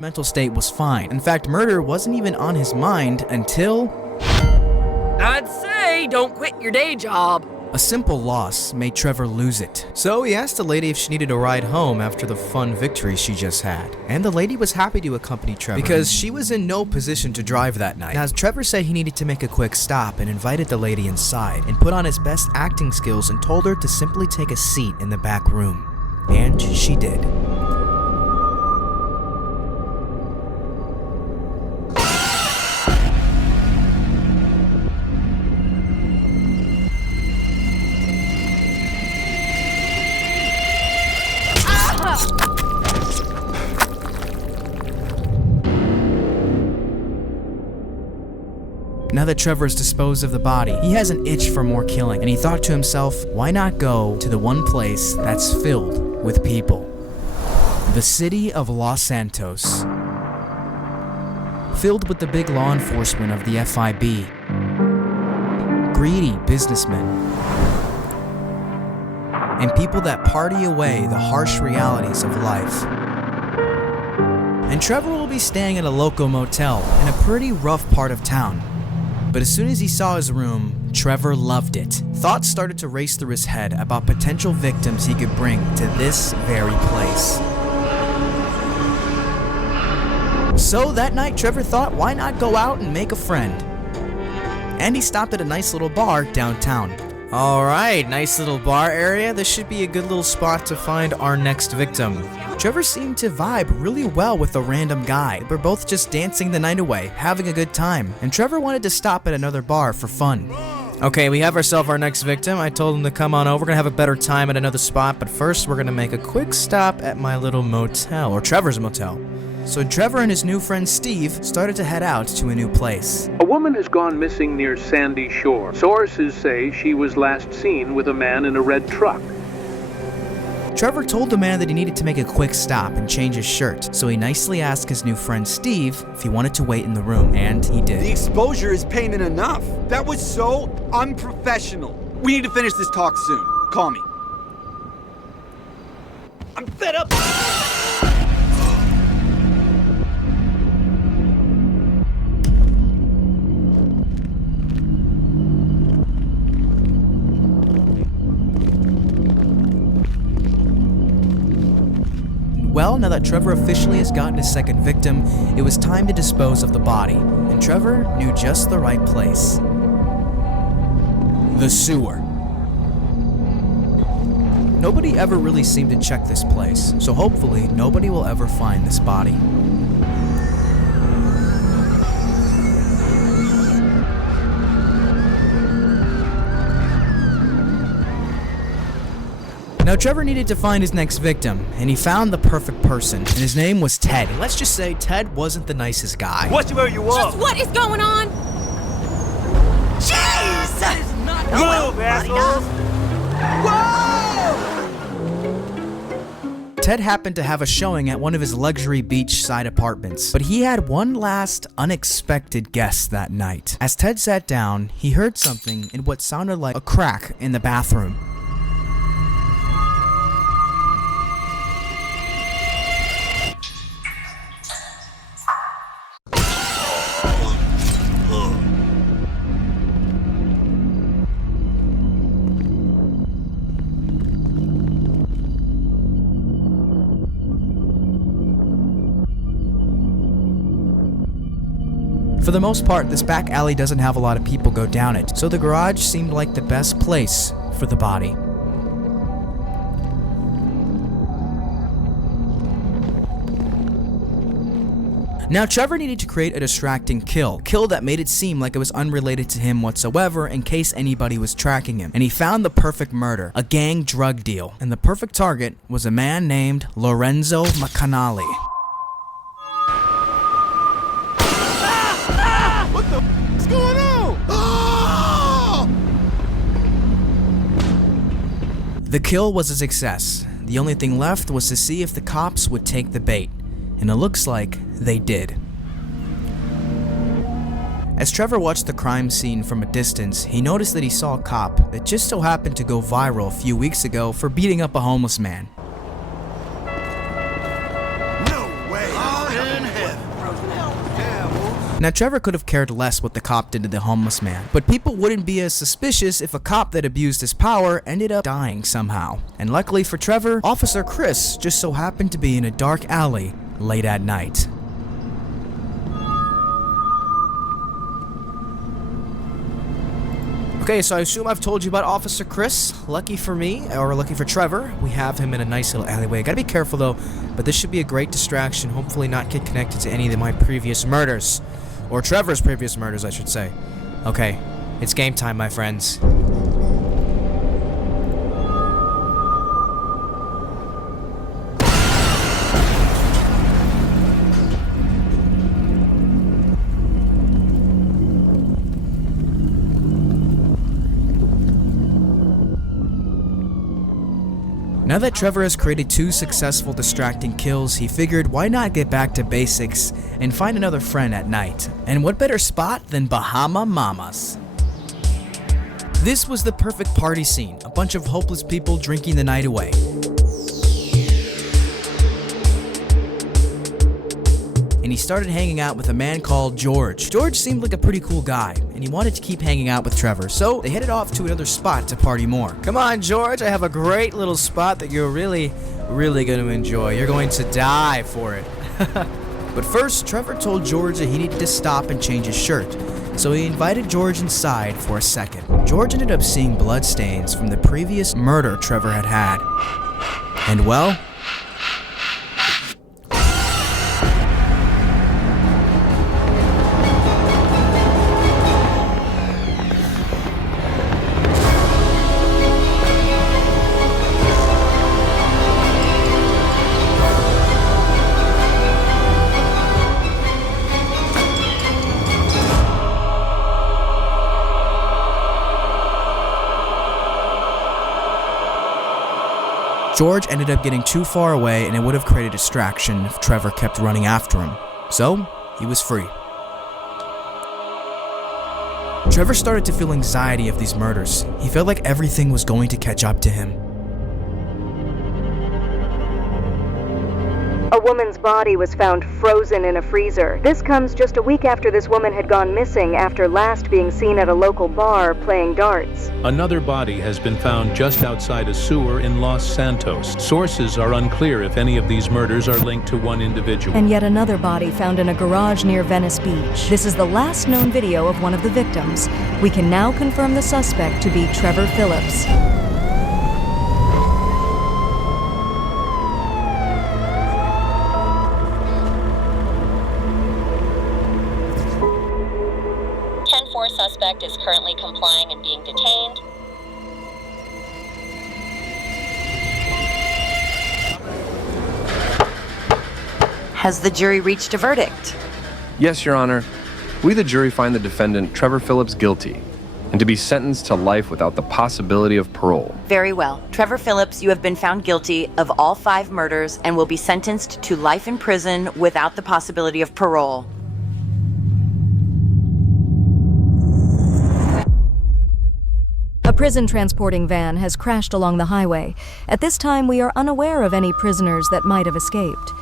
mental state was fine. In fact, murder wasn't even on his mind until I'd say don't quit your day job. a simple loss made Trevor lose it. So he asked the lady if she needed a ride home after the fun victory she just had. And the lady was happy to accompany Trevor because she was in no position to drive that night. Now, Trevor said he needed to make a quick stop and invited the lady inside and put on his best acting skills and told her to simply take a seat in the back room. And she did. Now that Trevor has disposed of the body, he has an itch for more killing, and he thought to himself, why not go to the one place that's filled with people? The city of Los Santos. Filled with the big law enforcement of the FIB, greedy businessmen, and people that party away the harsh realities of life. And Trevor will be staying at a local motel in a pretty rough part of town. But as soon as he saw his room, Trevor loved it. Thoughts started to race through his head about potential victims he could bring to this very place. So that night, Trevor thought, why not go out and make a friend? And he stopped at a nice little bar downtown. Alright, nice little bar area. This should be a good little spot to find our next victim. Trevor seemed to vibe really well with a random guy. They were both just dancing the night away, having a good time, and Trevor wanted to stop at another bar for fun. Okay, we have ourselves our next victim. I told him to come on over. We're gonna have a better time at another spot, but first we're gonna make a quick stop at my little motel, or Trevor's motel. So Trevor and his new friend Steve started to head out to a new place. A woman has gone missing near Sandy Shore. Sources say she was last seen with a man in a red truck. Trevor told the man that he needed to make a quick stop and change his shirt, so he nicely asked his new friend Steve if he wanted to wait in the room, and he did. The exposure is payment enough. That was so unprofessional. We need to finish this talk soon. Call me. I'm fed up. Well, now that Trevor officially has gotten his second victim, it was time to dispose of the body, and Trevor knew just the right place. The sewer. Nobody ever really seemed to check this place, so hopefully nobody will ever find this body. Now Trevor needed to find his next victim, and he found the perfect person, and his name was Ted. And let's just say Ted wasn't the nicest guy. Watch where you are. Just what is going on? Jeez! That is not Move, assholes! Whoa! Ted happened to have a showing at one of his luxury beachside apartments, but he had one last unexpected guest that night. As Ted sat down, he heard something in what sounded like a crack in the bathroom. For the most part, this back alley doesn't have a lot of people go down it, so the garage seemed like the best place for the body. Now Trevor needed to create a distracting kill that made it seem like it was unrelated to him whatsoever in case anybody was tracking him. And he found the perfect murder, a gang drug deal, and the perfect target was a man named Lorenzo McCanally. What's going on? Oh! The kill was a success. The only thing left was to see if the cops would take the bait, and it looks like they did. As Trevor watched the crime scene from a distance, he noticed that he saw a cop that just so happened to go viral a few weeks ago for beating up a homeless man. No way! All in. Now, Trevor could have cared less what the cop did to the homeless man, but people wouldn't be as suspicious if a cop that abused his power ended up dying somehow. And luckily for Trevor, Officer Chris just so happened to be in a dark alley late at night. Okay, so I assume I've told you about Officer Chris. Lucky for me, or lucky for Trevor, we have him in a nice little alleyway. Gotta be careful though, but this should be a great distraction. Hopefully not get connected to any of my previous murders. Or Trevor's previous murders, I should say. Okay, it's game time, my friends. Now that Trevor has created 2 successful distracting kills, he figured why not get back to basics and find another friend at night. And what better spot than Bahama Mama's? This was the perfect party scene, a bunch of hopeless people drinking the night away. And he started hanging out with a man called George. George seemed like a pretty cool guy, and he wanted to keep hanging out with Trevor, so they headed off to another spot to party more. Come on, George, I have a great little spot that you're really going to enjoy. You're going to die for it. But first, Trevor told George that he needed to stop and change his shirt, so he invited George inside for a second. George ended up seeing bloodstains from the previous murder Trevor had had. And well, George ended up getting too far away, and it would have created a distraction if Trevor kept running after him. So, he was free. Trevor started to feel anxiety of these murders. He felt like everything was going to catch up to him. A woman's body was found frozen in a freezer. This comes just a week after this woman had gone missing after last being seen at a local bar playing darts. Another body has been found just outside a sewer in Los Santos. Sources are unclear if any of these murders are linked to one individual. And yet another body found in a garage near Venice Beach. This is the last known video of one of the victims. We can now confirm the suspect to be Trevor Phillips. Suspect is currently complying and being detained. Has the jury reached a verdict? Yes, Your Honor. We, the jury, find the defendant, Trevor Phillips, guilty, and to be sentenced to life without the possibility of parole. Very well. Trevor Phillips, you have been found guilty of all 5 murders and will be sentenced to life in prison without the possibility of parole. A prison transporting van has crashed along the highway. At this time, we are unaware of any prisoners that might have escaped.